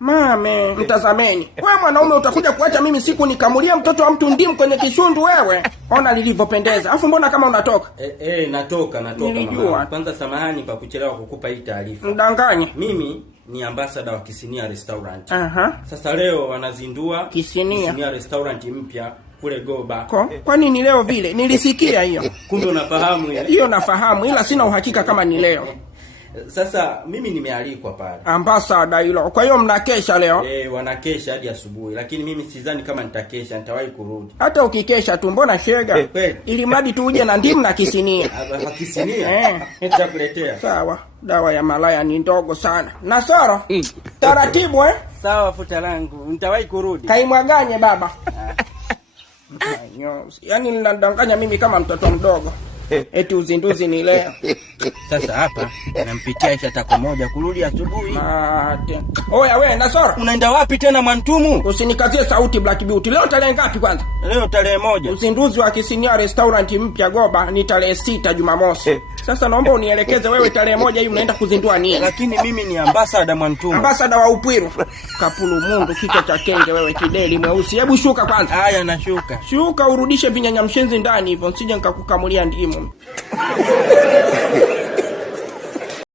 Mame, mtazameni. Wewe mwanaume utakuja kuacha mimi siku nikamulia mtoto wa mtu ndimu kwenye kishundu wewe. Ona lilivyopendeza. Alafu mbona kama unatoka? Natoka mama. Kwanza samahani kwa kuchelewa kukupa hii taarifa. Mdanganya. Mimi ni ambassador wa Kisinia Restaurant. Sasa leo wanazindua Kisinia Restaurant mpya kule Goba. Kwa nini leo vile? Nilisikia hiyo. Kumbe unafahamu hiyo? Hiyo nafahamu ila sina uhakika kama ni leo. Sasa mimi nimealikwa pale. Ambassador hilo. Kwa hiyo mnakesha leo? Wanakesha hadi asubuhi, lakini mimi sidhani kama nitakesha, nitawahi kurudi. Hata ukikesha tu mbona shega? Ili mradi tu uje na ndimu na Kisinia. Kisinia? Nitakuletea. Sawa. Dawa ya malaya ni ndogo sana. Nasoro. Taratibu Sawa futa langu. Nitawahi kurudi. Kaimwaganye baba. Yaani ninadanganya mimi kama mtoto mdogo. Eti uzinduzi ni leo. Sasa hapa nampitia Aisha tako moja kurudi asubuhi. Oya wewe Nasoro, unaenda wapi tena Mwantumu? Usinikazie sauti Black Beauty. Leo tarehe ngapi kwanza? Leo tarehe 1. Uzinduzi wa Kisinia Restaurant mpya Goba ni tarehe 6 Jumamosi. Sasa naomba unielekeze wewe tarehe 1 hii unaenda kuzindua nini? Lakini mimi ni ambassador Mwantumu. Ambassador wa Upwiru. Kapulu mundu kichwa cha kenge wewe kideli mweusi. Hebu shuka kwanza. Haya nashuka. Shuka urudishe vinyanya mshenzi ndani hivyo nsije nikakukamulia ndimu.